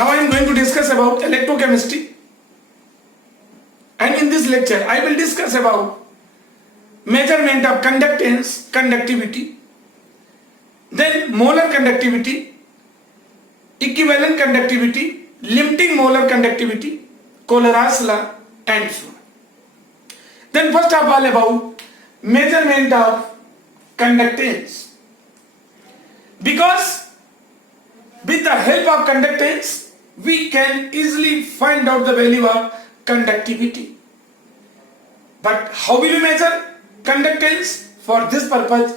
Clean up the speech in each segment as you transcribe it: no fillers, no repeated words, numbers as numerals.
Now I am going to discuss about electrochemistry, and in this lecture I will discuss about measurement of conductance, conductivity, then molar conductivity, equivalent conductivity, limiting molar conductivity, Colora's law, and so on. Then first of all about measurement of conductance. Because with the help of conductance, we can easily find out the value of conductivity. But how will we measure conductance? For this purpose,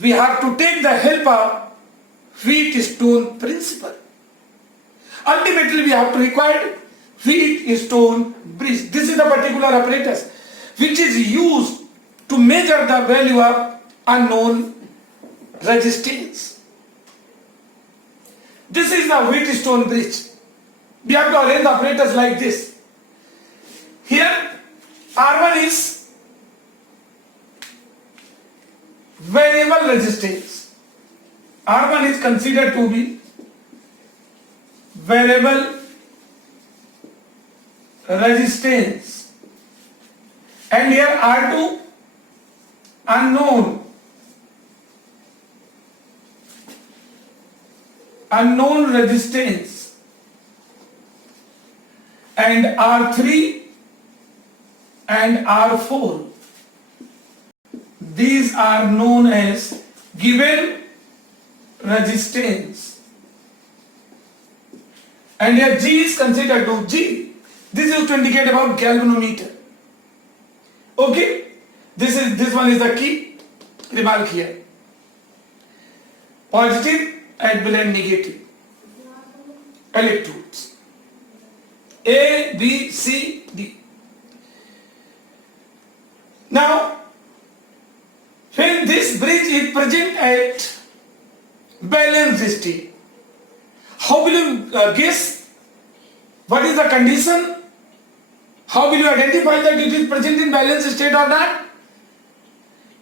we have to take the help of Wheatstone principle. Ultimately, we have to require Wheatstone bridge. This is the particular apparatus which is used to measure the value of unknown resistance. This is the Wheatstone bridge. We have to arrange the apparatus like this. Here R1 is variable resistance. R1 is considered to be variable resistance, and here R2 unknown resistance, and R3 and R4, these are known as given resistance, and here G is considered to G. This is to indicate about galvanometer. Okay, this one is the key remark here. Positive and negative electrodes, A, B, C, D. Now, when this bridge is present at balanced state, how will you guess what is the condition? How will you identify that it is present in balanced state or not?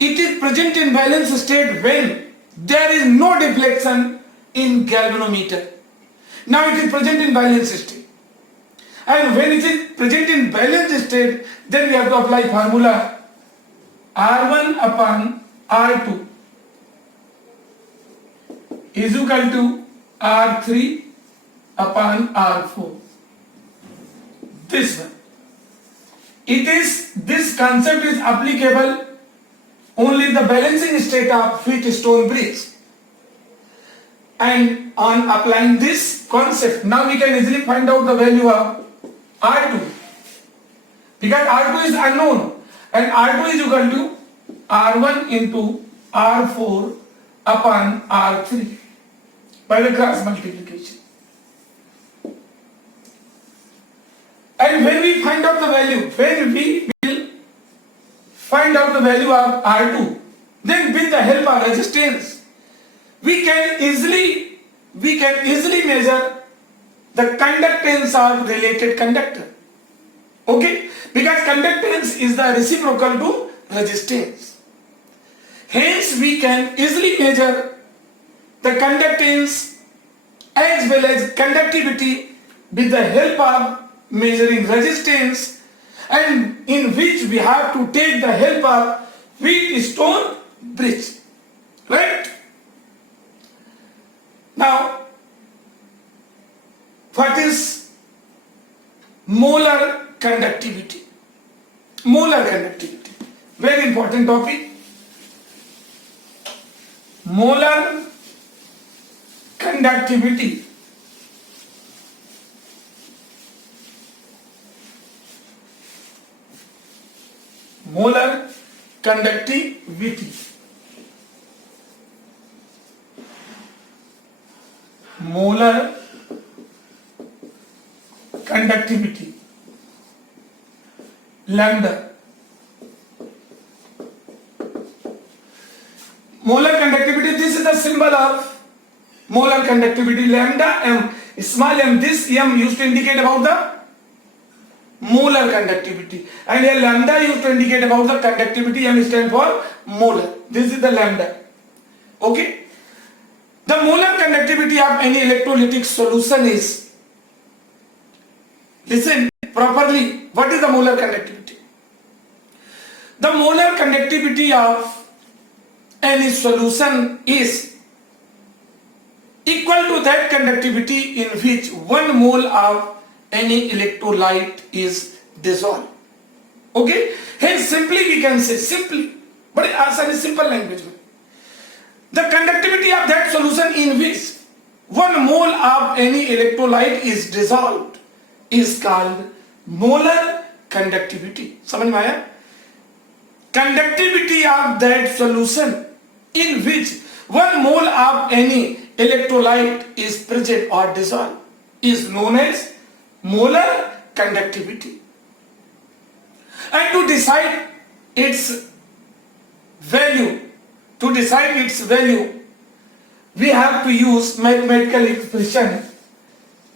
It is present in balanced state when there is no deflection in galvanometer. Now it is present in balanced state. And when it is present in balanced state, then we have to apply formula R1 upon R2 is equal to R3 upon R4. This one. This concept is applicable only in the balancing state of Wheatstone bridge. And on applying this concept, now we can easily find out the value of R2. Because R2 is unknown, and R2 is equal to R1 into R4 upon R3 by the cross multiplication. And when we find out the value, when we will find out the value of R2, then with the help of resistance, we can easily measure the conductance of related conductor. Okay? Because conductance is the reciprocal to resistance. Hence, we can easily measure the conductance as well as conductivity with the help of measuring resistance, and in which we have to take the help of Wheatstone bridge. Right? Now, what is molar conductivity? Molar conductivity. Very important topic. Molar conductivity. Molar conductivity. Molar conductivity. Lambda. Molar conductivity, this is the symbol of molar conductivity, lambda m, small m. This m used to indicate about the molar conductivity, and here lambda used to indicate about the conductivity. M stands for molar. This is the lambda. Okay. The molar conductivity of any electrolytic solution is Listen properly. What is the molar conductivity? The molar conductivity of any solution is equal to that conductivity in which 1 mole of any electrolyte is dissolved. Okay? Hence simply we can say, simply, but आसान है simple language में, the conductivity of that solution in which 1 mole of any electrolyte is dissolved is called molar conductivity. समझ में आया? Conductivity of that solution in which 1 mole of any electrolyte is present or dissolved is known as molar conductivity. And to decide its value, we have to use mathematical expression.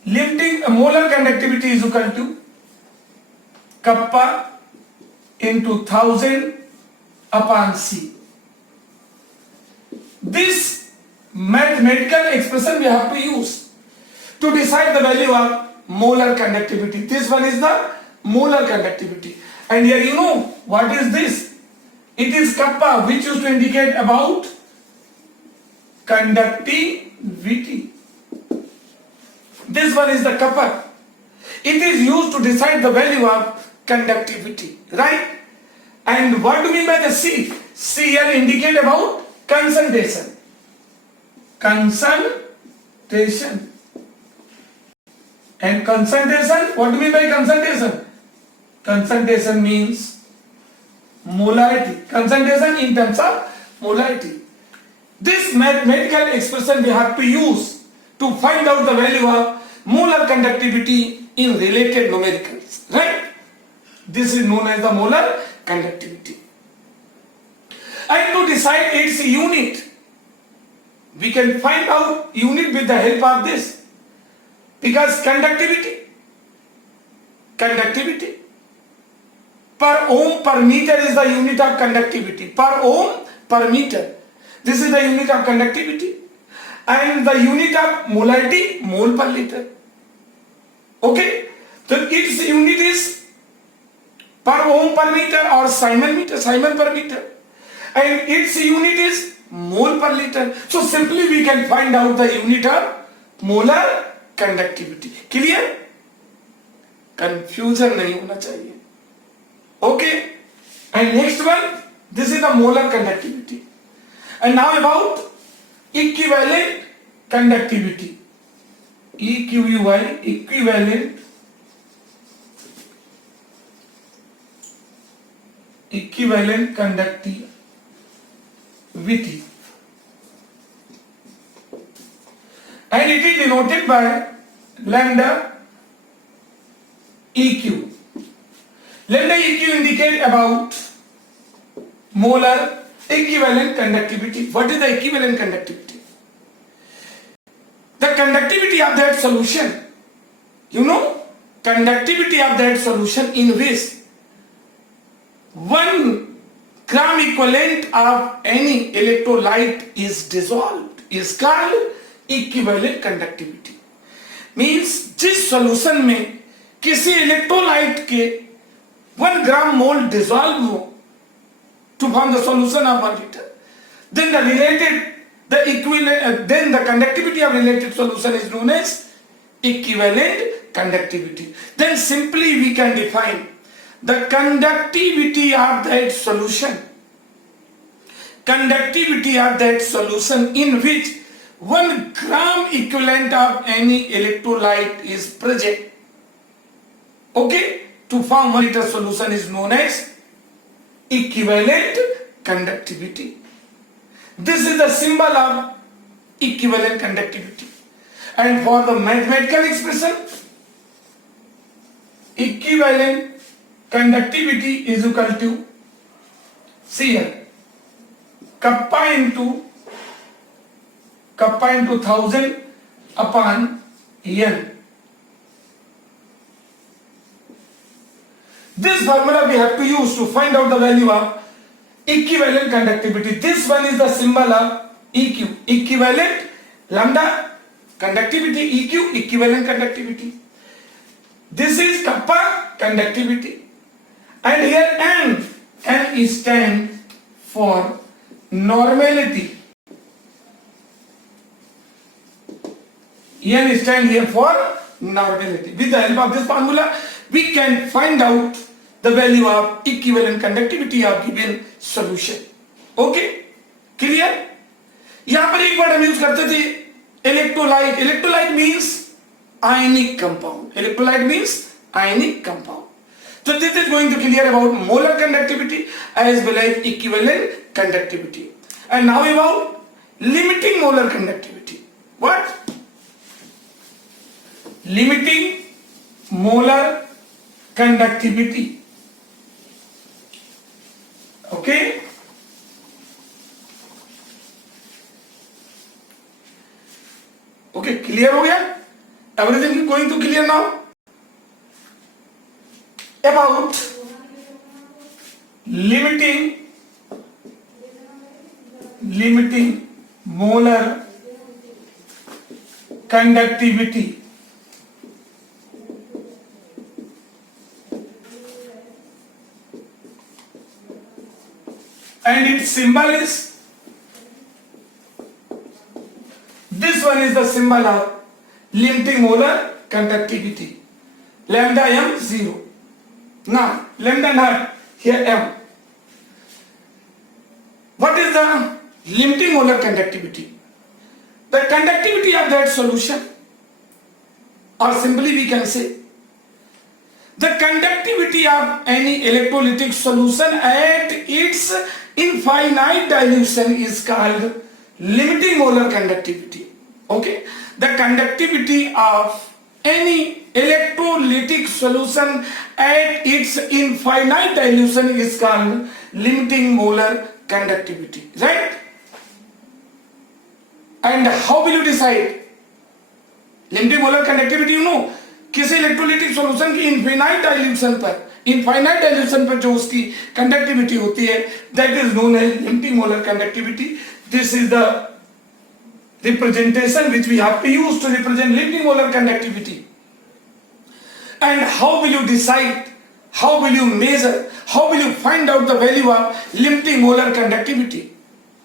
Limiting molar conductivity is equal to kappa into 1000 upon C. This mathematical expression we have to use to decide the value of molar conductivity. This one is the molar conductivity. And here you know what is this? It is kappa, which used to indicate about conductivity. This one is the kappa. It is used to decide the value of conductivity, right? And what do we mean by the C? C here indicate about concentration. Concentration. And concentration, what do we mean by concentration? Concentration means molarity. Concentration in terms of molarity. This mathematical expression we have to use to find out the value of molar conductivity in related numericals, right? This is known as the molar conductivity. And to decide its unit, we can find out unit with the help of this, because conductivity per ohm per meter is the unit of conductivity. Per ohm per meter, this is the unit of conductivity, and the unit of molarity, mole per liter. Okay, so its unit is per ohm per meter or Simon per meter, and its unit is mole per liter. So simply we can find out the unit of molar conductivity. Clear? Confusion नहीं होना चाहिए. Okay, and next one, this is the molar conductivity. And now about equivalent conductivity. EQUI, equivalent conductivity. And it is denoted by lambda EQ. Lambda EQ indicate about molar equivalent conductivity. What is the equivalent conductivity? The conductivity of that solution, conductivity of that solution in which 1 gram equivalent of any electrolyte is dissolved is called equivalent conductivity. Means जिस solution में किसी electrolyte के 1 gram mole dissolve हो to form the solution of 1 liter, then then the conductivity of related solution is known as equivalent conductivity. Then simply we can define the conductivity of that solution. Conductivity of that solution in which 1 gram equivalent of any electrolyte is present. Okay, to form 1 liter solution is known as equivalent conductivity. This is the symbol of equivalent conductivity. And for the mathematical expression, equivalent conductivity is equal to, see here, kappa into 1000 upon N. This formula we have to use to find out the value of equivalent conductivity. This one is the symbol of EQ. Equivalent lambda conductivity, EQ, equivalent conductivity. This is kappa conductivity. And here N stands for normality. N stands here for normality. With the help of this formula, we can find out the value of equivalent conductivity of given solution. Okay? Clear? यहां पर एक word हम use करते थे, electrolyte. Electrolyte means ionic compound. Electrolyte means ionic compound. So this is going to clear about molar conductivity as well as equivalent conductivity. And now about limiting molar conductivity. What? Limiting molar conductivity. Okay? Okay, clear हो गया? Everything is going to clear now? About limiting molar conductivity. And its symbol is, this one is the symbol of limiting molar conductivity. Lambda m 0. Now lambda not, here m. What is the limiting molar conductivity? The conductivity of that solution, or simply we can say the conductivity of any electrolytic solution at its infinite dilution is called limiting molar conductivity. Okay? The conductivity of any electrolytic solution at its infinite dilution is called limiting molar conductivity. Right? And how will you decide? Limiting molar conductivity, you know, किसी electrolytic solution की infinite dilution पर जो उसकी conductivity होती है, that is known as limiting molar conductivity. This is the representation which we have to use to represent limiting molar conductivity. And how will you decide, how will you measure, how will you find out the value of limiting molar conductivity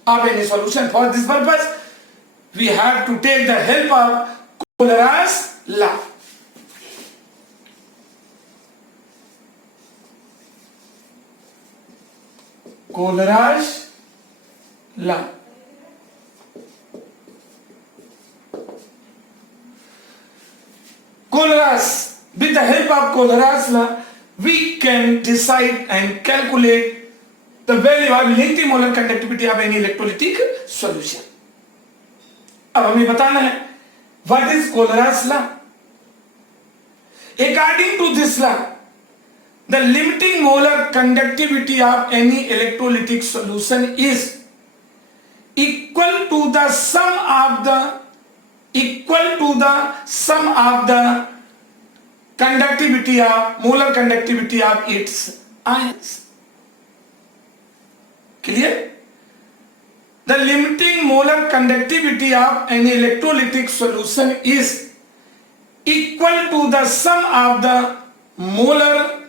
of any solution? For this purpose, we have to take the help of Cholera's law. Cholera's law. Cholera's, with the help of Cholera's law, we can decide and calculate the value of limiting molar conductivity of any electrolytic solution. अब हमें बताना है what is Cholera's law. According to this law, the limiting molar conductivity of any electrolytic solution is equal to the sum of the conductivity of molar conductivity of its ions. Clear? The limiting molar conductivity of any electrolytic solution is equal to the sum of the molar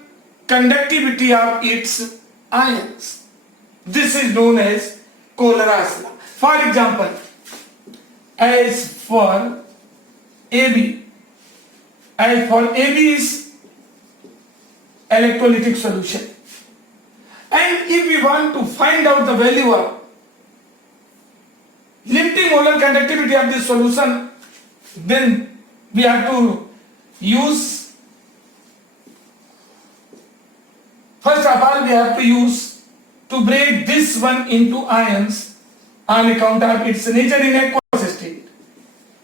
conductivity of its ions. This is known as Cholera's law. For example, as for AB is electrolytic solution, and if we want to find out the value of limiting molar conductivity of this solution, then we have to use, first of all, we have to use to break this one into ions on account of its nature in aqueous state.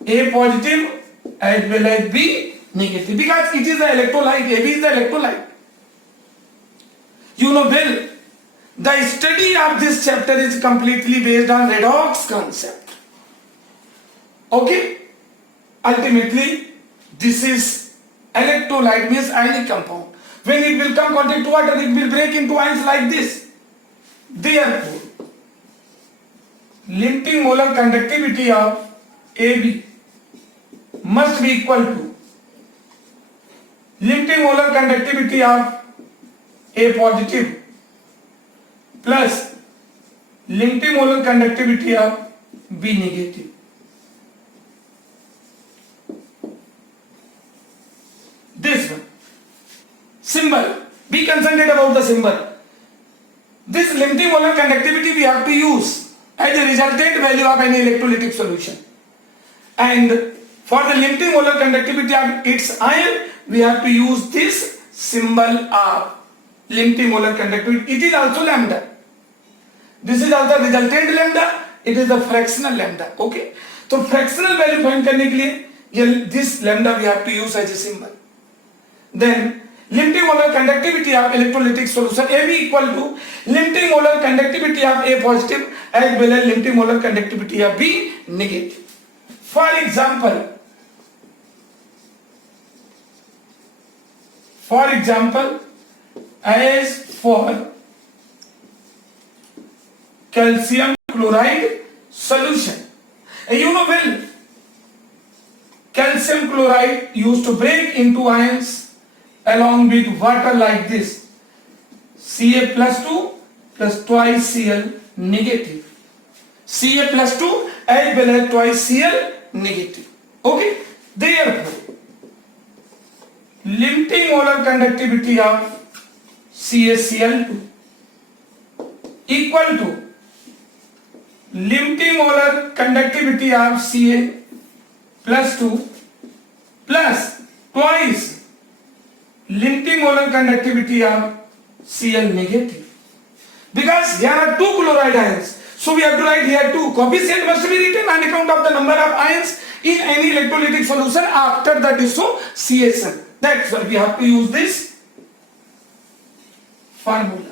A positive as well as B negative, because it is the electrolyte. AB is the electrolyte. You know well, the study of this chapter is completely based on redox concept. Okay? Ultimately, this is electrolyte, means ionic compound. When it will come contact to water, it will break into ions like this. Therefore, limiting molar conductivity of AB must be equal to limiting molar conductivity of A positive plus limiting molar conductivity of B negative. This one. Symbol. Be concentrated about the symbol. This limiting molar conductivity we have to use as a resultant value of any electrolytic solution. And for the limiting molar conductivity of its ion, we have to use this symbol of limiting molar conductivity. It is also lambda. This is also resultant lambda. It is the fractional lambda. Okay. So fractional value find करने के लिए this lambda we have to use as a symbol. Then limiting molar conductivity of electrolytic solution AB equal to limiting molar conductivity of A positive as well as limiting molar conductivity of B negative. For example, as for calcium chloride solution, you know well, calcium chloride used to break into ions along with water like this, Ca plus 2 plus twice Cl negative, Ca plus 2 as well as twice Cl negative. Okay, therefore limiting molar conductivity of CaCl2 equal to limiting molar conductivity of Ca plus 2 plus twice limiting molar conductivity of Cl negative. Because here are two chloride ions, so we have to write here 2. Coefficient must be written on account of the number of ions in any electrolytic solution after the dissociation. That's why we have to use this formula.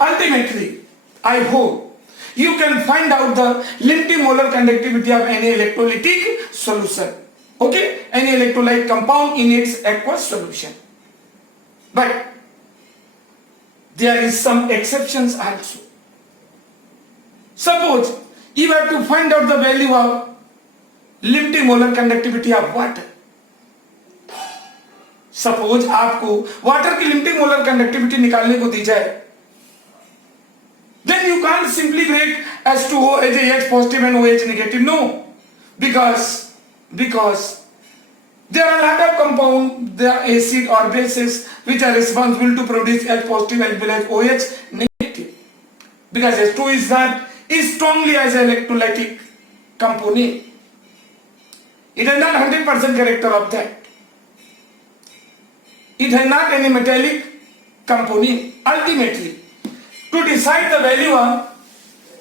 Ultimately, I hope you can find out the limiting molar conductivity of any electrolytic solution. Okay, any electrolyte compound in its aqueous solution. But there is some exceptions also. Suppose you have to find out the value of limiting molar conductivity of water. Suppose आपको water की limiting molar conductivity निकालने को दी जाए, then you can't simply break H2O as a H positive and OH negative. No, because there are a lot of compounds, the acid or bases which are responsible to produce H positive as well as OH negative. Because H2 is not strongly as an electrolytic component. It has not 100% character of that. It has not any metallic component. Ultimately, to decide the value of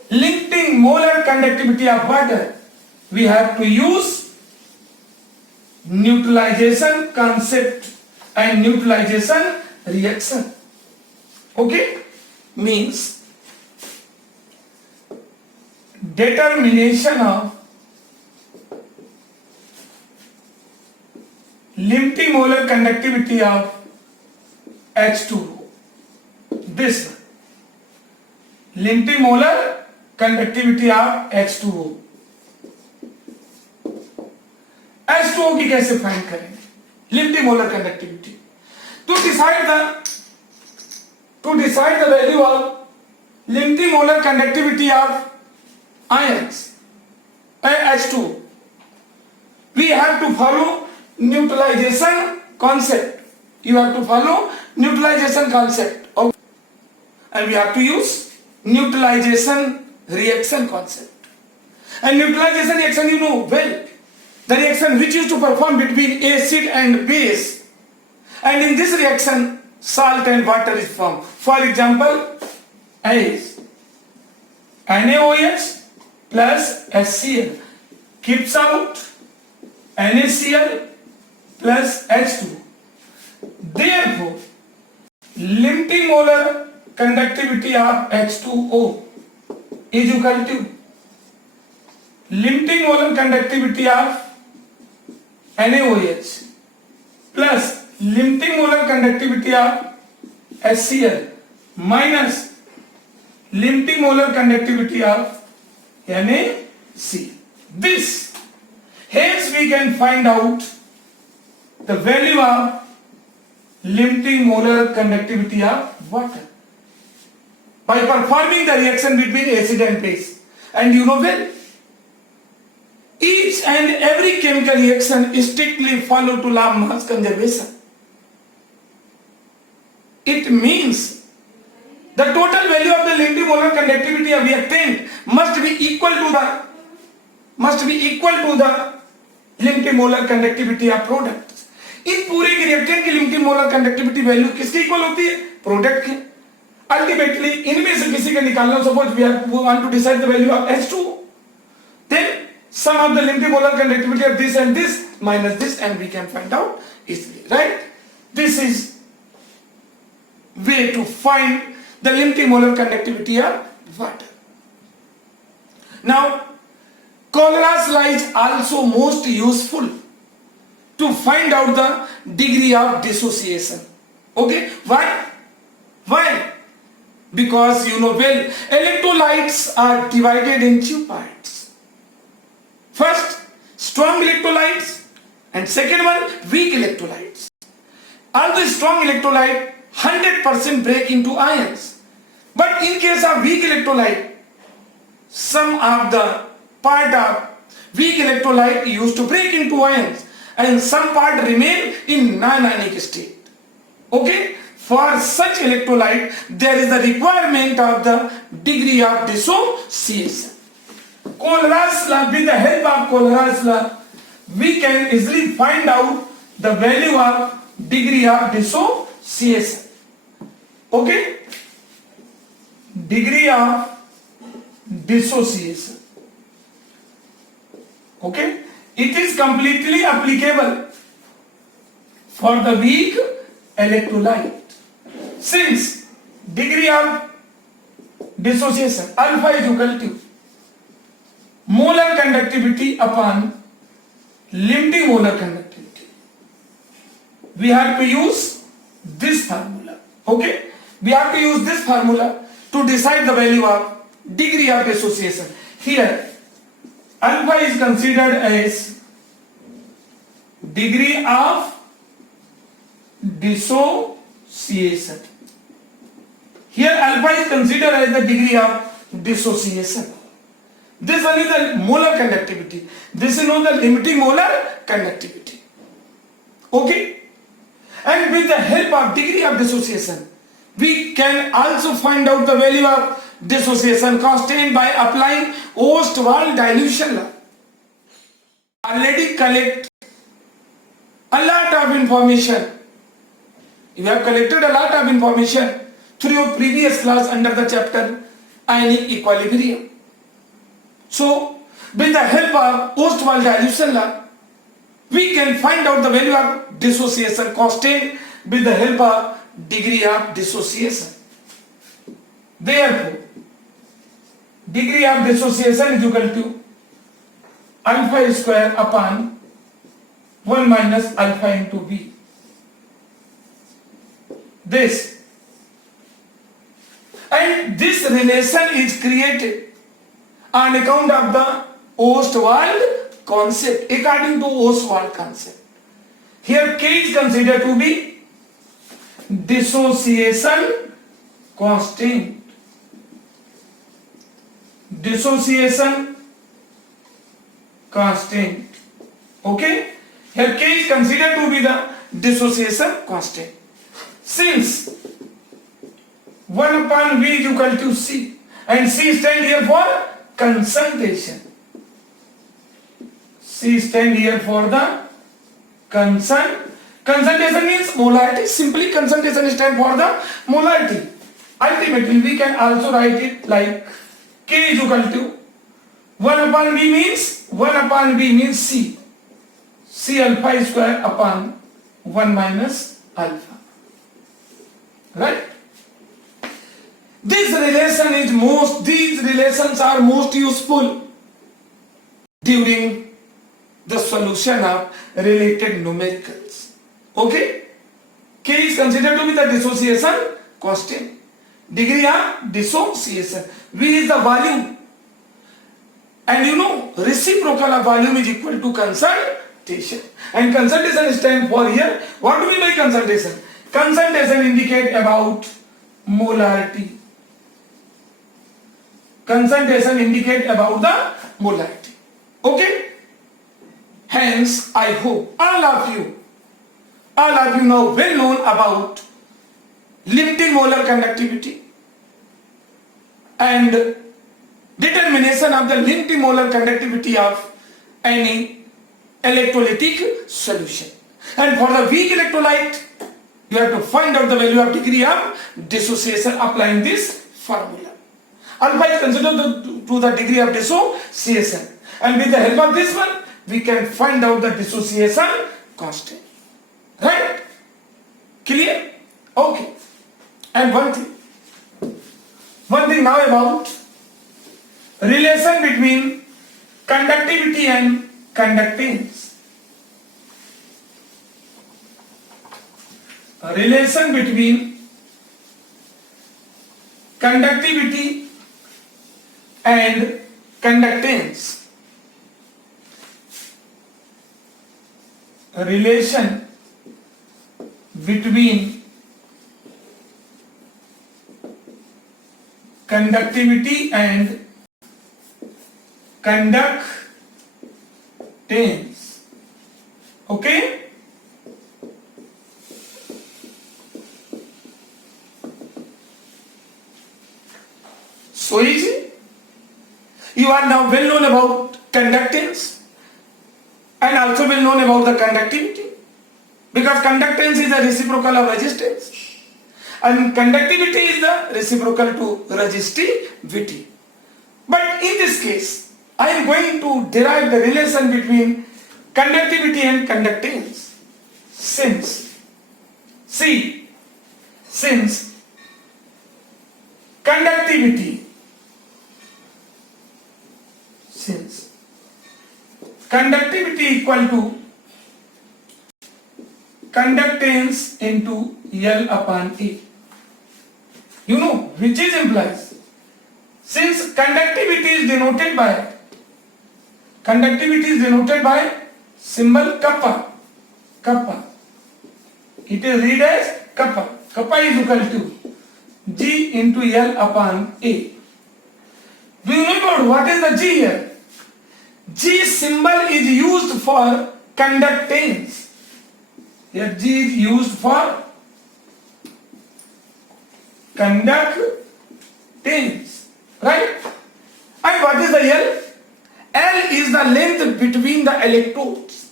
limiting molar conductivity of water, we have to use neutralization concept and neutralization reaction. Okay, means determination of limiting molar conductivity of H2O. This one, limiting molar conductivity of H2O. H2O की कैसे find करेंगे? Limiting molar conductivity. To decide the value of limiting molar conductivity of ions H2, we have to follow neutralization concept. You have to follow neutralization concept. Okay. And we have to use neutralization reaction concept. And neutralization reaction you know well. The reaction which is to perform between acid and base, and in this reaction salt and water is formed. For example, as NaOH plus HCl keeps out NaCl plus H2. Therefore, limiting molar conductivity of H2O is equal to limiting molar conductivity of NaOH plus limiting molar conductivity of HCl minus limiting molar conductivity of NaCl. This, hence we can find out the value of limiting molar conductivity of water by performing the reaction between acid and base. And you know well, each and every chemical reaction strictly follow to law of mass conservation. It means the total value of the limiting molar conductivity of reactant must be equal to the limiting molar conductivity of product. इस पूरे के reactant की limiting molar conductivity value किसके equal होती है? Product के. Ultimately इनमें से किसी का निकालना. Suppose we want to decide the value of H2, then sum of the limiting molar conductivity of this and this minus this, and we can find out easily, right? This is way to find the limiting molar conductivity of water. Now, Cole-Ross law is also most useful to find out the degree of dissociation. Okay, why? Because you know well, electrolytes are divided in two parts. First, strong electrolytes, and second one, weak electrolytes. All the strong electrolyte 100% break into ions, but in case of weak electrolyte, some of the part of weak electrolyte used to break into ions, and some part remain in non-ionic state. Okay, for such electrolyte there is the requirement of the degree of dissociation. Cole-Ross law, with the help of Cole-Ross law, we can easily find out the value of degree of dissociation. Okay, degree of dissociation. Okay, it is completely applicable for the weak electrolyte, since degree of dissociation alpha is equal to molar conductivity upon limiting molar conductivity. We have to use this formula. Okay, we have to use this formula to decide the value of degree of dissociation. Here alpha is considered as degree of dissociation. Here alpha is considered as the degree of dissociation. This one is the molar conductivity. This is known as the limiting molar conductivity. Okay, and with the help of degree of dissociation, we can also find out the value of dissociation constant by applying Ostwald dilution law. Already collect a lot of information. You have collected a lot of information through your previous class under the chapter ionic equilibrium. So, with the help of Ostwald dilution law, we can find out the value of dissociation constant with the help of degree of dissociation. Therefore, degree of dissociation is equal to alpha square upon 1 minus alpha into b. This, and this relation is created on account of the Ostwald concept, according to Ostwald concept. Here K is considered to be dissociation constant. Dissociation constant. Okay, here K is considered to be the dissociation constant. Since 1 upon V is equal to C, and C stand here for concentration. C stand here for the concentration means molarity. Simply concentration stand for the molarity. Ultimately we can also write it like K is equal to 1 upon V means C. C alpha square upon 1 minus alpha. Right? These relations are most useful during the solution of related numericals. Okay? K is considered to be the dissociation constant. Degree of dissociation. V is the volume. And you know, reciprocal of volume is equal to concentration. And concentration stands for here. What do we mean by concentration? Concentration indicate about molarity. Concentration indicate about the molarity. Okay? Hence, I hope all of you know well known about limiting molar conductivity and determination of the limiting molar conductivity of any electrolytic solution. And for the weak electrolyte, you have to find out the value of degree of dissociation applying this formula. Alpha is considered to the degree of dissociation, and with the help of this one we can find out the dissociation constant. Right? Clear? Okay. And one thing now about relation between conductivity and conductance. A relation between conductivity and conductance. A relation between conductivity and conductance. Okay? So easy. You are now well known about conductance and also well known about the conductivity, because conductance is the reciprocal of resistance and conductivity is the reciprocal to resistivity. But in this case, I am going to derive the relation between conductivity and conductance. Since conductivity equal to conductance into L upon A. You know, which is implies, since conductivity is denoted by symbol kappa. It is read as kappa. Kappa is equal to G into L upon A. Do you know about what is the G here? G symbol is used for conductance. Here G is used for conductance, right? And what is the L? L is the length between the electrodes.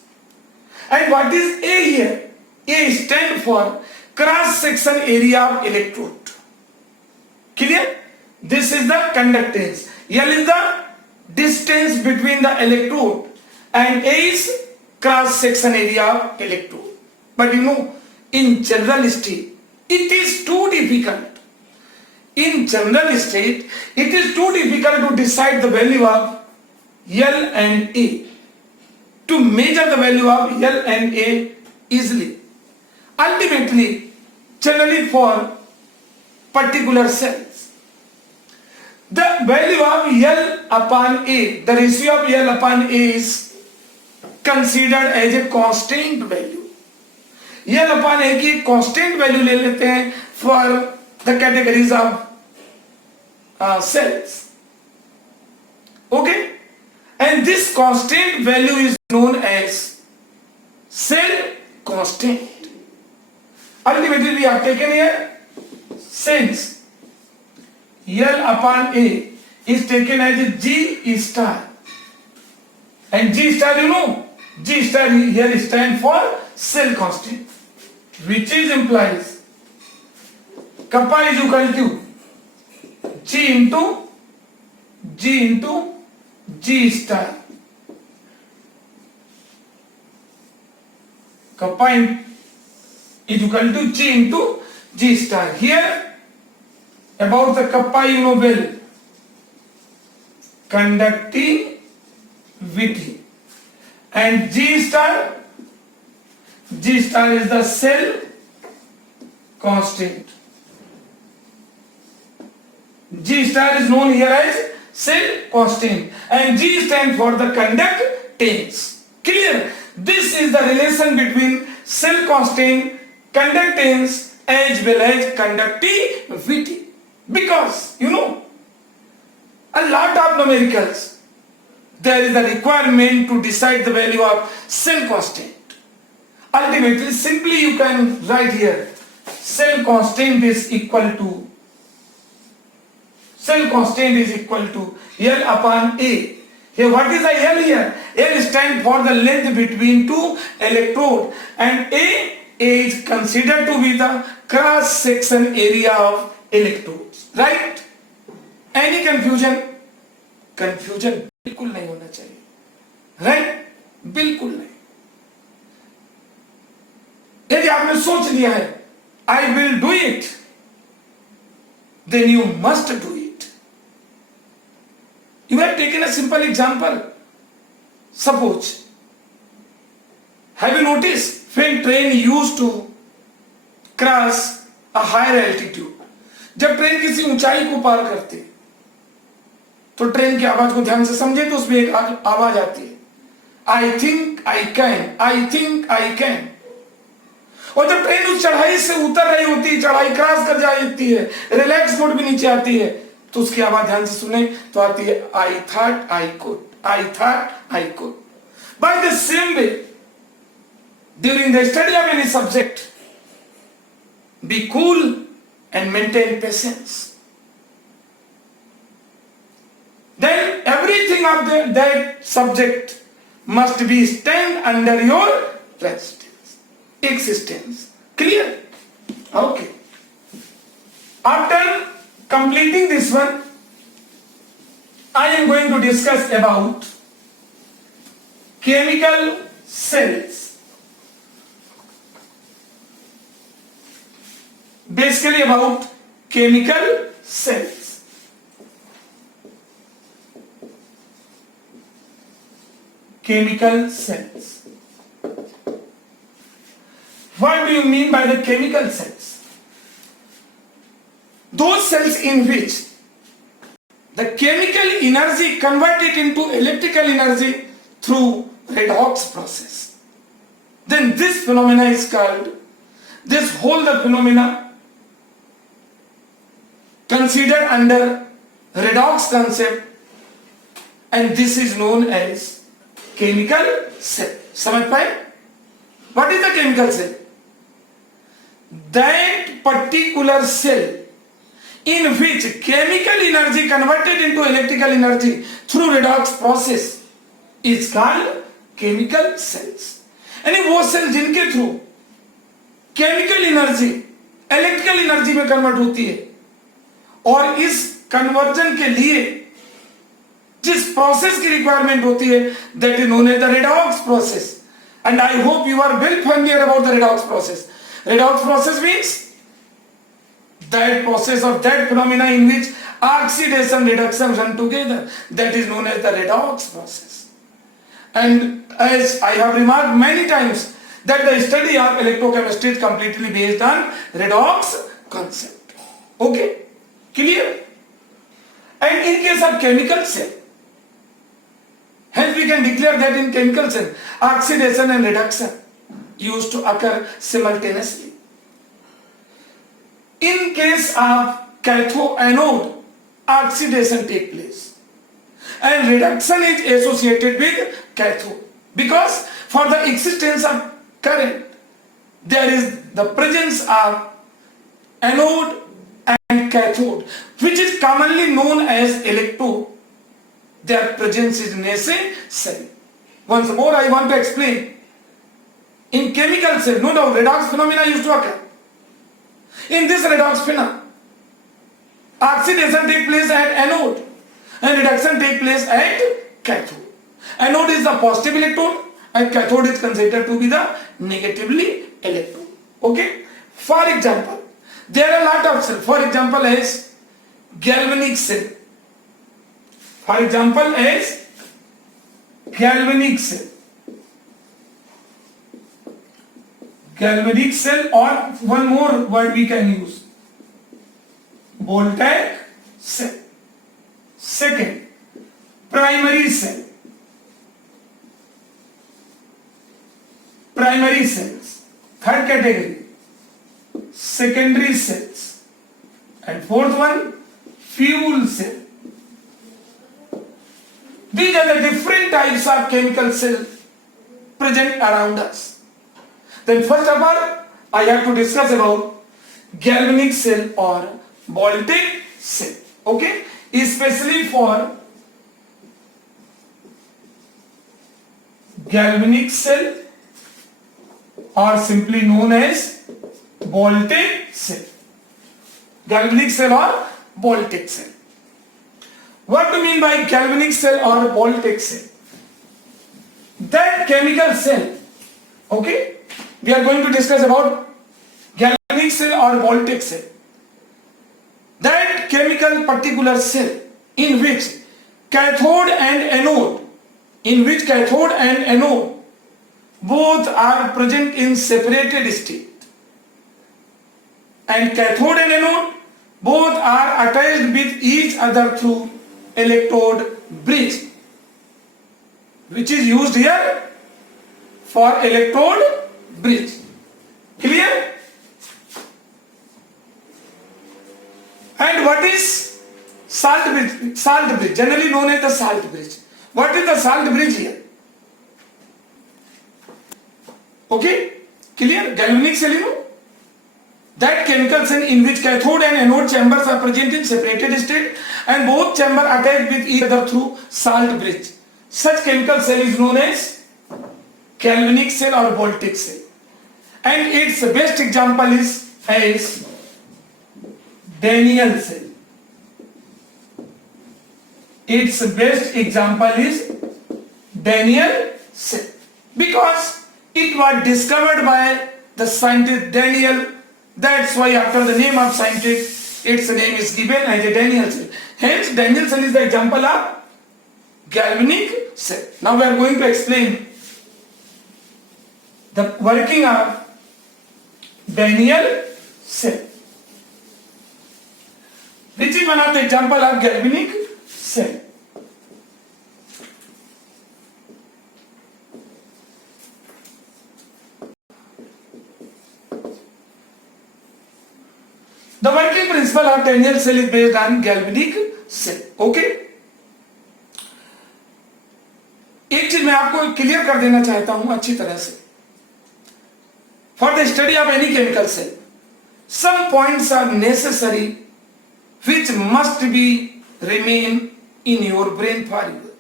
And what is A here? A stands for cross section area of electrode. Clear? This is the conductance. L is the distance between the electrode and A is cross section area of electrode. But you know, in general state, it is too difficult. In general state, it is too difficult to decide the value of L and A. To measure the value of L and A easily. Ultimately, generally for particular cells, the value of L upon A, the ratio of L upon A is considered as a constant value. L upon A की constant value ले लेते हैं for the categories of cells. Okay? And this constant value is known as cell constant. Ultimately we have taken here, since L upon A is taken as G star, and G star, you know, G star here stands for cell constant, which is implies kappa is equal to G into G star. Kappa is equal to G into G star. Here about the kappa you know well, conductivity, and G star is the cell constant. G star is known here as cell constant and G stands for the conductance. Clear? This is the relation between cell constant, conductance as well as conductivity. Because, a lot of numericals, there is a requirement to decide the value of cell constant. Ultimately, simply you can write here, cell constant is equal to L upon A. Here, what is the L here? L stands for the length between two electrodes, and A is considered to be the cross-section area of electrodes. Right? Any confusion? Confusion बिल्कुल नहीं होना चाहिए. Right? बिल्कुल नहीं. यदि आपने सोच लिया है, I will do it, then you must do it. You have taken a simple example. Suppose, have you noticed when train used to cross a higher altitude? जब ट्रेन किसी ऊंचाई को पार करती है, तो ट्रेन की आवाज को ध्यान से समझे तो उसमें एक आवाज आती है, I think I can, I think I can. और जब ट्रेन उस चढ़ाई से उतर रही होती है, चढ़ाई क्रॉस कर जाती है, रिलैक्स मोड भी नीचे आती है, तो उसकी आवाज ध्यान से सुने तो आती है I thought I could, I thought I could. By the same way, during the study of any subject, be cool and maintain patience. Then everything of that subject must be stand under your existence. Clear? Okay. After completing this one, I am going to discuss about chemical cells. Basically about chemical cells. Chemical cells. What do you mean by the chemical cells? Those cells in which the chemical energy converted into electrical energy through redox process. Then this phenomena is called, this whole the phenomena considered under redox concept, and this is known as chemical cell. समझ पाए? What is the chemical cell? That particular cell in which chemical energy converted into electrical energy through redox process is called chemical cells. यानी वो cell जिनके through chemical energy electrical energy में convert होती है, और इस कन्वर्जन के लिए जिस प्रोसेस की रिक्वायरमेंट होती है, that is known as the redox process. And I hope you are well familiar about the redox process. Redox process means that process or that phenomena in which oxidation reduction run together, that is known as the redox process. And as I have remarked many times that the study of electrochemistry is completely based on redox concept. Okay, clear? And in case of chemical cell, hence we can declare that in chemical cell oxidation and reduction used to occur simultaneously. In case of cathode-anode, oxidation takes place and reduction is associated with cathode, because for the existence of current there is the presence of anode and cathode, which is commonly known as electrode. Their presence is necessary. Once more I want to explain. In chemical cell, no doubt, redox phenomena used to occur. In this redox phenomena, oxidation takes place at anode and reduction takes place at cathode. Anode is the positive electrode and cathode is considered to be the negatively electrode. Okay? For example, there are a lot of cells. For example, as galvanic cell. For example, as galvanic cell. Galvanic cell, or one more word we can use, Voltaic cell. Second, primary cell. Primary cells. Third category, secondary cells, and fourth one, fuel cell. These are the different types of chemical cell present around us. Then first of all, I have to discuss about galvanic cell or voltaic cell. Okay, especially for galvanic cell or simply known as voltaic cell. Galvanic cell or voltaic cell. What do you mean by galvanic cell or voltaic cell? That chemical cell, okay, we are going to discuss about galvanic cell or voltaic cell. That chemical particular cell in which cathode and anode, both are present in separated state, and cathode and anode both are attached with each other through electrode bridge, which is used here for electrode bridge. Clear? And what is salt bridge? Salt bridge, generally known as the salt bridge. What is the salt bridge here? Okay, clear? Galvanic cell, you know, that chemical cell in which cathode and anode chambers are present in separated state and both chambers attached with each other through salt bridge. Such chemical cell is known as galvanic cell or voltaic cell. And its best example is as Daniell cell. Its best example is Daniell cell because it was discovered by the scientist Daniell. That's why after the name of scientist, its name is given as a Daniell cell. Hence, Daniell cell is the example of galvanic cell. Now we are going to explain the working of Daniell cell. This is one of the example of galvanic cell. The working principle of Daniell cell is based on galvanic cell. Okay? एक चीज मैं आपको clear कर देना चाहता हूं अच्छी तरह से. For the study of any chemical cell, some points are necessary which must be remain in your brain forever.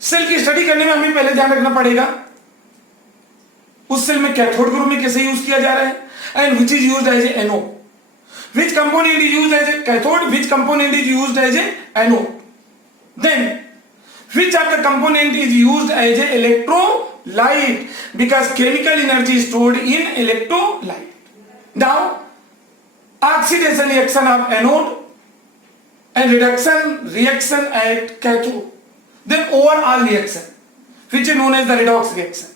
Cell की स्टडी करने में हमें पहले ध्यान रखना पड़ेगा उस सेल में कैथोड ग्रुप में कैसे यूज किया जा रहा है and which is used as a anode. Which component is used as a cathode, which component is used as a anode. Then, which of the component is used as a electrolyte because chemical energy is stored in electrolyte. Now, oxidation reaction of anode and reaction at cathode. Then overall reaction, which is known as the redox reaction.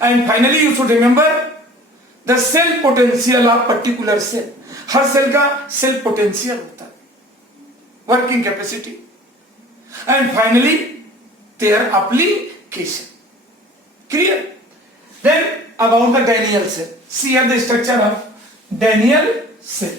And finally, you should remember the cell potential of particular cell. हर cell का cell potential होता है, working capacity, and finally their application. Clear? Then about the Daniell cell. See here the structure of Daniell cell.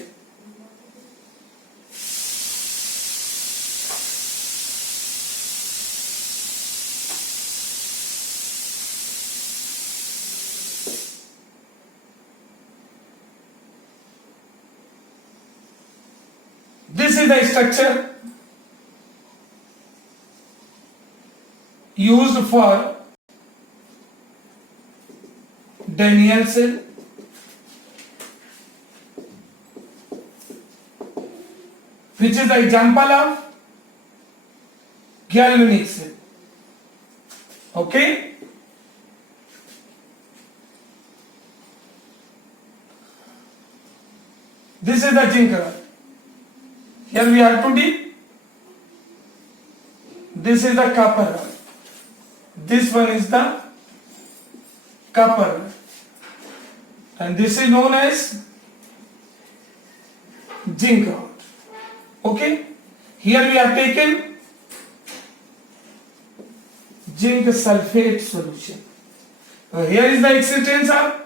This is the structure used for Daniell cell. Which is the example of galvanic cell. Okay? This is the zinc rod. Here we have 2D. This is the copper rod. This one is the copper rod. And this is known as zinc rod. Okay? Here we have taken zinc sulfate solution. Here is the existence of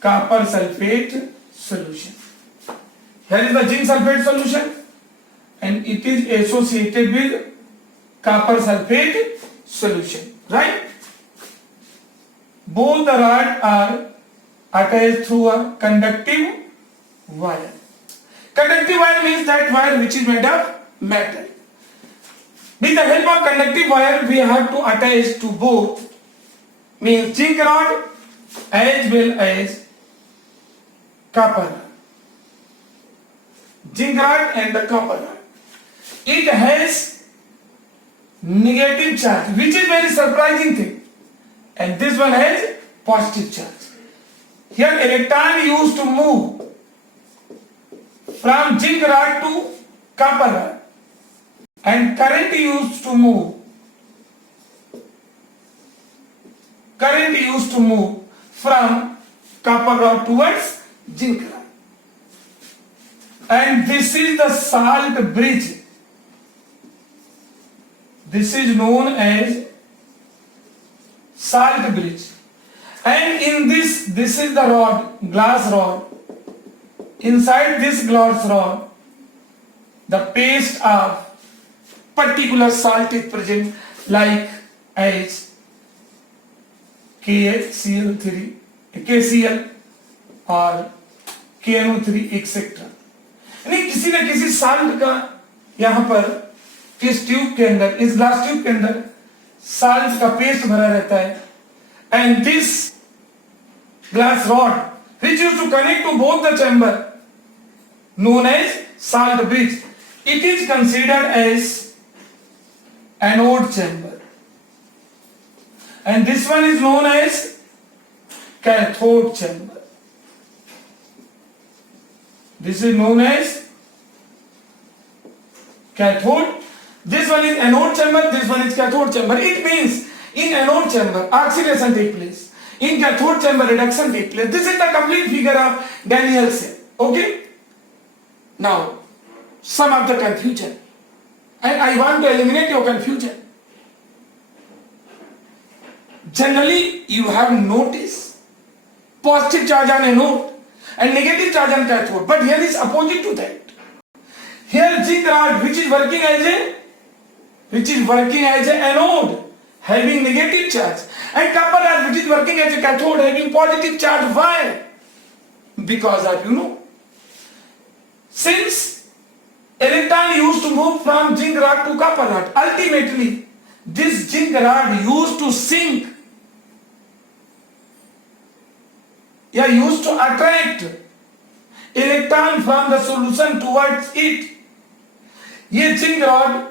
copper sulfate solution. Here is the zinc sulfate solution and it is associated with copper sulfate solution, right? Both the rods are attached through a conductive wire. Conductive wire means that wire which is made of metal. With the help of conductive wire, we have to attach to both, means zinc rod as well as copper rod. Zinc rod and the copper rod. It has negative charge, which is very surprising thing, and this one has positive charge. Here electron used to move from zinc rod to copper rod, and current used to move from copper rod towards zinc rod. And this is the salt bridge. This is known as salt bridge. And in this is the rod, glass rod. Inside this glass rod, the paste of particular salt is present, like as KCl3, KCl or KNO3 etc. यानी किसी न किसी salt का यहां पर इस tube के अंदर, इस ग्लास ट्यूब के अंदर साल्ट का पेस्ट भरा रहता है. And this glass rod which used to connect to both the chamber known as salt bridge, it is considered as anode chamber, and this one is known as cathode chamber. This is known as cathode. This one is anode chamber, this one is cathode chamber. It means in anode chamber oxidation take place, in cathode chamber reduction take place. This is the complete figure of Daniel's cell. Okay? Now, some of the confusion, and I want to eliminate your confusion. Generally, you have noticed positive charge on anode and negative charge on cathode, but here is opposite to that. Here zinc rod which is working as a anode having negative charge, and copper rod which is working as a cathode having positive charge. Why? Because of since electron used to move from zinc rod to copper rod, ultimately this zinc rod used to sink, used to attract electron from the solution towards it. ये zinc rod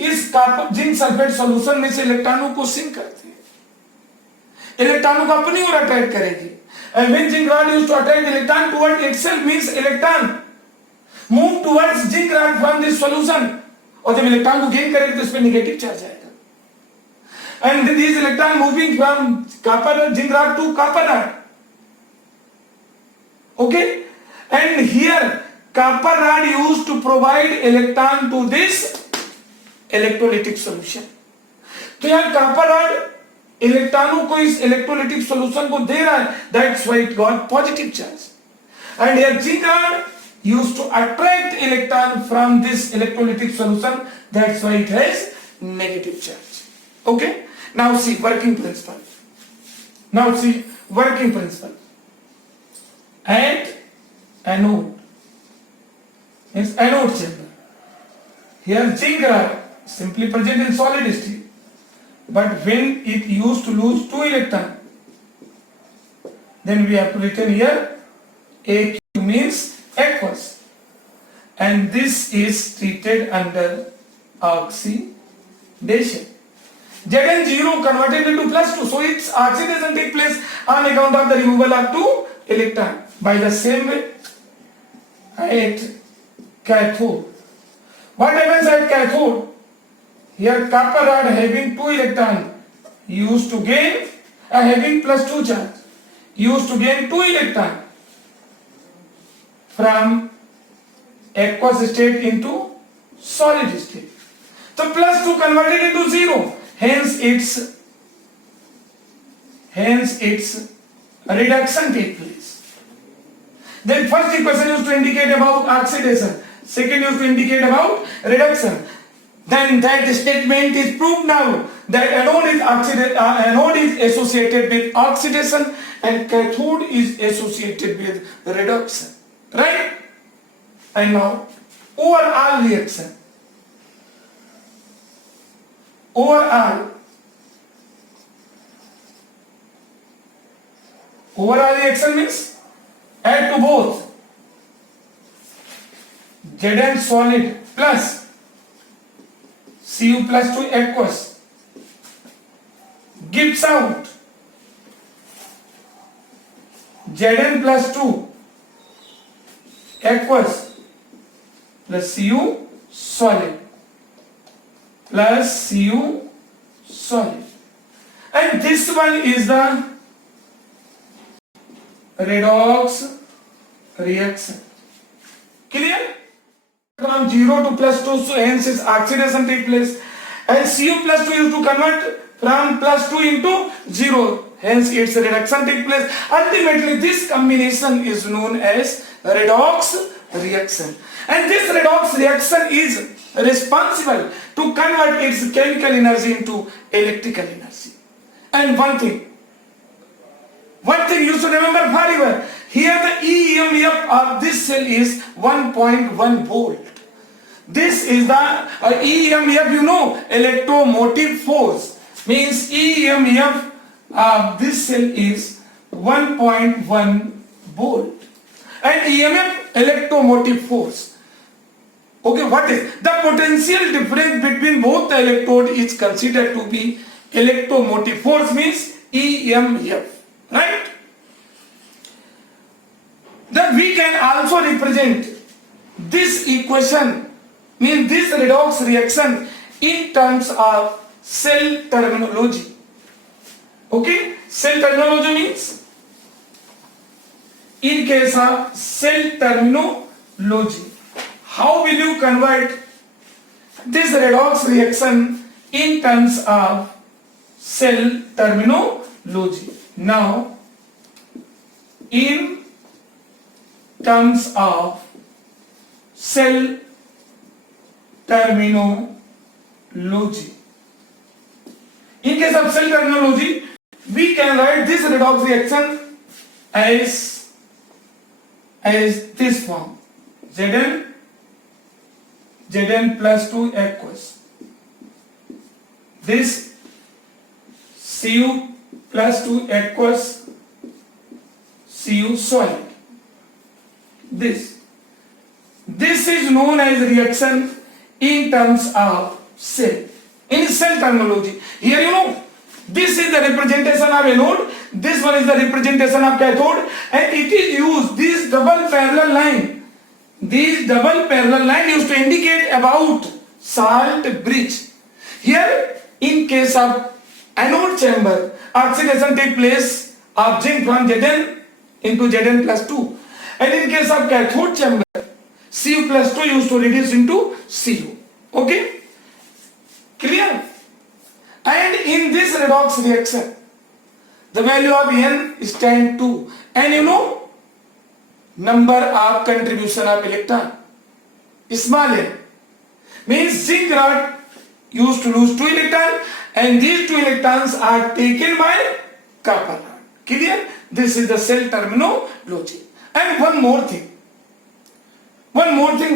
इस zinc sulphate solution में से इलेक्ट्रॉनों को sink करती है, इलेक्ट्रॉनों को अपनी ओर अट्रैक्ट करेगी. And when zinc rod used to attract electron towards itself, means electron move towards zinc rod from this solution, और जब इलेक्ट्रॉन को गेन करेगी तो इस पे नेगेटिव चार्ज आएगा. And these electron moving from copper zinc rod to copper rod. Okay, and here copper rod used to provide electron to this electrolytic solution. तो यहाँ copper rod इलेक्ट्रॉनों को इस इलेक्ट्रोलाइटिक सॉल्यूशन को दे रहा है, that's why it got positive charge. And here zinc rod used to attract electron from this electrolytic solution, that's why it has negative charge. Okay, now see working principle. At anode is anode chamber. Here zinc rod simply present in solid state, but when it used to lose 2 electrons, then we have to written here AQ means aqueous, and this is treated under oxidation. Zn0 converted into +2, so its oxidation take place on account of the removal of 2 electrons. By the same way, at cathode, what happens at cathode? Here copper rod having 2 electrons used to gain, having +2 charge, used to gain 2 electrons from aqueous state into solid state. So +2 converted into 0, hence its reduction take place. Then first equation used to indicate about oxidation, second used to indicate about reduction. Then that statement is proved now that anode is associated with oxidation and cathode is associated with reduction. Right? And now overall reaction. Overall reaction means add to both Zn solid plus Cu plus 2 aqueous gives out Zn plus 2 aqueous plus Cu solid plus Cu solid, and this one is the redox reaction. Clear? From 0 to plus 2, so hence its oxidation take place, and Cu plus 2 is to convert from plus 2 into 0, hence its reduction take place. Ultimately this combination is known as redox reaction, and this redox reaction is responsible to convert its chemical energy into electrical energy. And one thing you should remember forever, here the EMF of this cell is 1.1 volt. This is the EMF, you know, electromotive force, means EMF of this cell is 1.1 volt, and EMF electromotive force. Okay, what is the potential difference between both the electrode is considered to be electromotive force, means EMF, right? Then we can also represent this equation, means this redox reaction, in terms of cell terminology. Okay, cell terminology means, in case of cell terminology, how will you convert this redox reaction in terms of cell terminology? Now, in terms of cell terminology, in case of cell terminology, we can write this redox reaction as this form: Zn plus 2 aqueous, this Cu plus 2 aqueous, Cu solid. This is known as reaction in terms of cell, in cell terminology. Here you know, this is the representation of anode, this one is the representation of cathode, and it is used, this double parallel line used to indicate about salt bridge. Here, in case of anode chamber, oxidation take place of zinc from Zn into Zn plus 2, and in case of cathode chamber, Cu plus 2 used to reduce into Cu. Okay, clear? And in this redox reaction, the value of N is 10(2), and you know, number of contribution of electron, small n, means zinc rod used to lose 2 electrons, and these 2 electrons are taken by copper rod. Clear? This is the cell terminology. And one more thing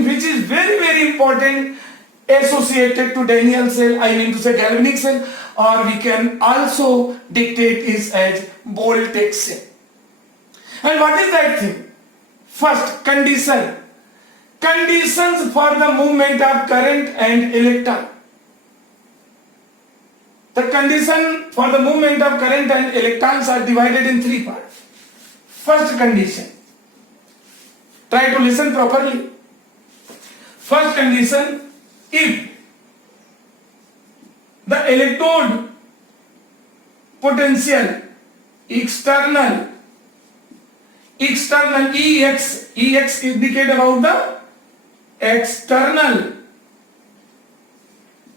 which is very, very important, associated to Daniell cell, I mean to say galvanic cell, or we can also dictate is as Voltaic cell. And what is that thing? First, conditions for the movement of current and electron. The condition for the movement of current and electrons are divided in 3 parts. First condition, try to listen properly. First condition, if the electrode potential external EX indicate about the external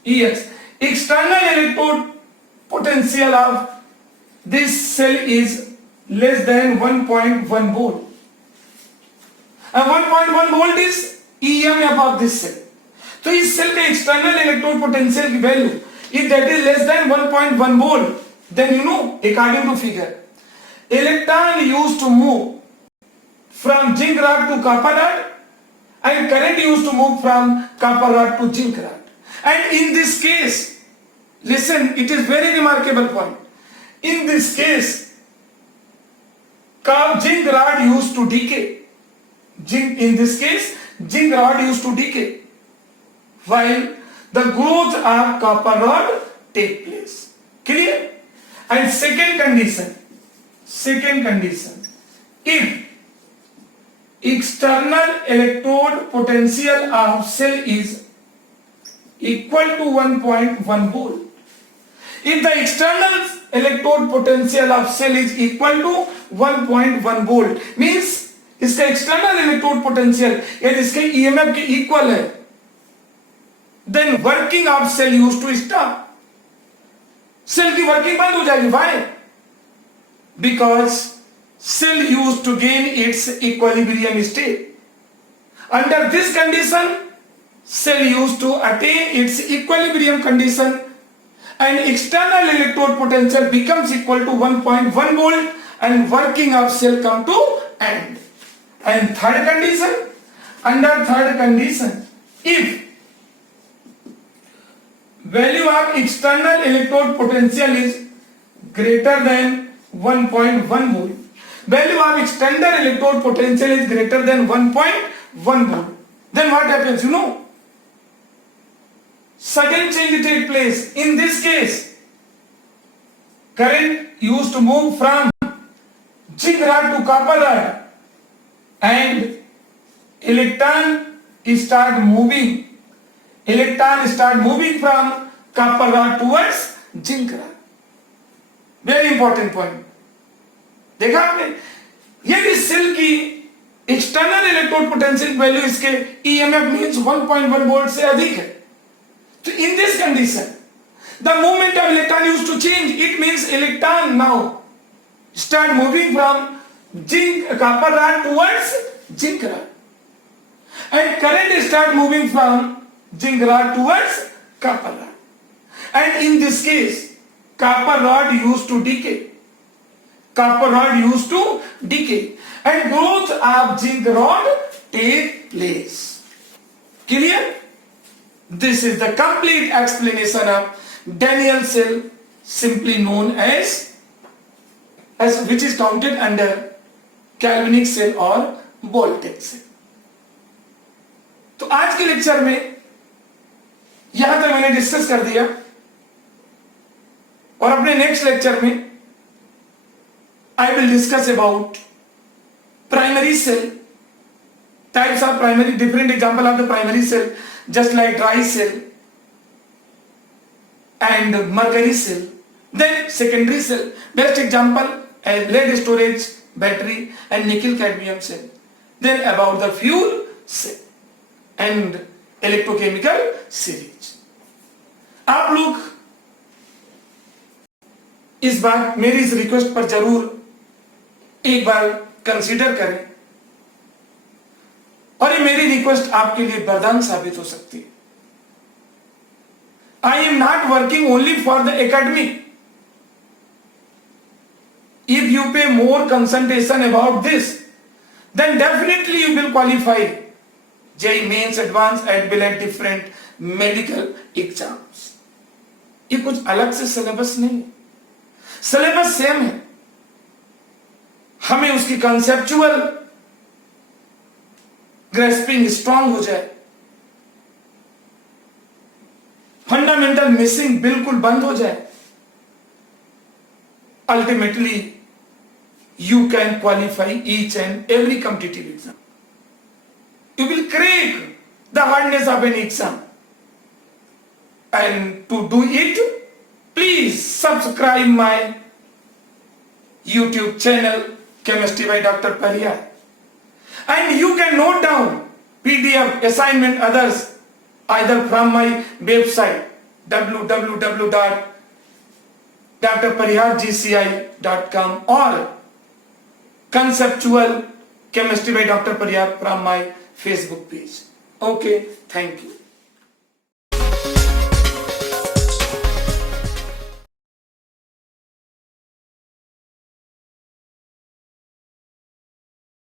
EX. External electrode potential of this cell is less than 1.1 volt. and 1.1 volt is EMF of this cell. तो इस cell का external electrode potential की value if that is less than 1.1 volt, then you know, according to figure, electron used to move from zinc rod to copper rod and current used to move from copper rod to zinc rod. And in this case, listen, it is very remarkable point. In this case, zinc rod used to decay. In this case, zinc rod used to decay, while the growth of copper rod take place. Clear? And second condition, if external electrode potential of cell is equal to 1.1 volt, if the external electrode potential of cell is equal to 1.1 volt, means इसका external electrode potential यदि इसके EMF के equal है, then working of cell use to stop. Cell की working बंद हो जाएगी. Why? Because cell use to gain its equilibrium state. Under this condition cell use to attain its equilibrium condition and external electrode potential becomes equal to 1.1 volt and working of cell come to end. And third condition, under third condition, if value of external electrode potential is greater than 1.1 volt, value of external electrode potential is greater than 1.1 volt, then what happens? You know, sudden change take place. In this case, current used to move from zinc rod to copper rod and electron start moving from copper rod towards zinc rod. Very important point. देखा आपने? यदि cell की external electrode potential value इसके EMF means 1.1 volt से अधिक है, so in this condition, the movement of electron used to change. It means electron now start moving from copper rod towards zinc rod, and current start moving from zinc rod towards copper rod. And in this case, copper rod used to decay. And growth of zinc rod take place. Clear? This is the complete explanation of Daniell cell, simply known as which is counted under Galvanic cell or Voltaic cell. तो आज के lecture में यहां तक मैंने discuss कर दिया, और अपने नेक्स्ट लेक्चर में I will discuss about primary cell, types of primary, different example of the primary cell, just like dry cell and mercury cell. Then secondary cell, best example as lead storage battery and nickel cadmium cell. Then about the fuel cell and electrochemical series. आप लोग इस बार मेरी इस request पर जरूर एक बार consider करें, और ये मेरी रिक्वेस्ट आपके लिए वरदान साबित हो सकती है. I am not working only for the academy. If you pay more concentration about this, then definitely you will qualify JEE Mains, advance and will at different medical exams. ये कुछ अलग से सिलेबस नहीं है, सिलेबस सेम है. हमें उसकी conceptual grasping strong हो जाए, फंडामेंटल मिसिंग बिल्कुल बंद हो जाए, ultimately you can qualify each and every competitive exam. You will crack the hardness of an exam. And to do it, please subscribe my YouTube channel Chemistry by Dr. Parihar. And you can note down PDF assignment others either from my website www.drparihargci.com or conceptual Chemistry by Dr. Pariyar from my Facebook page. Okay, thank you.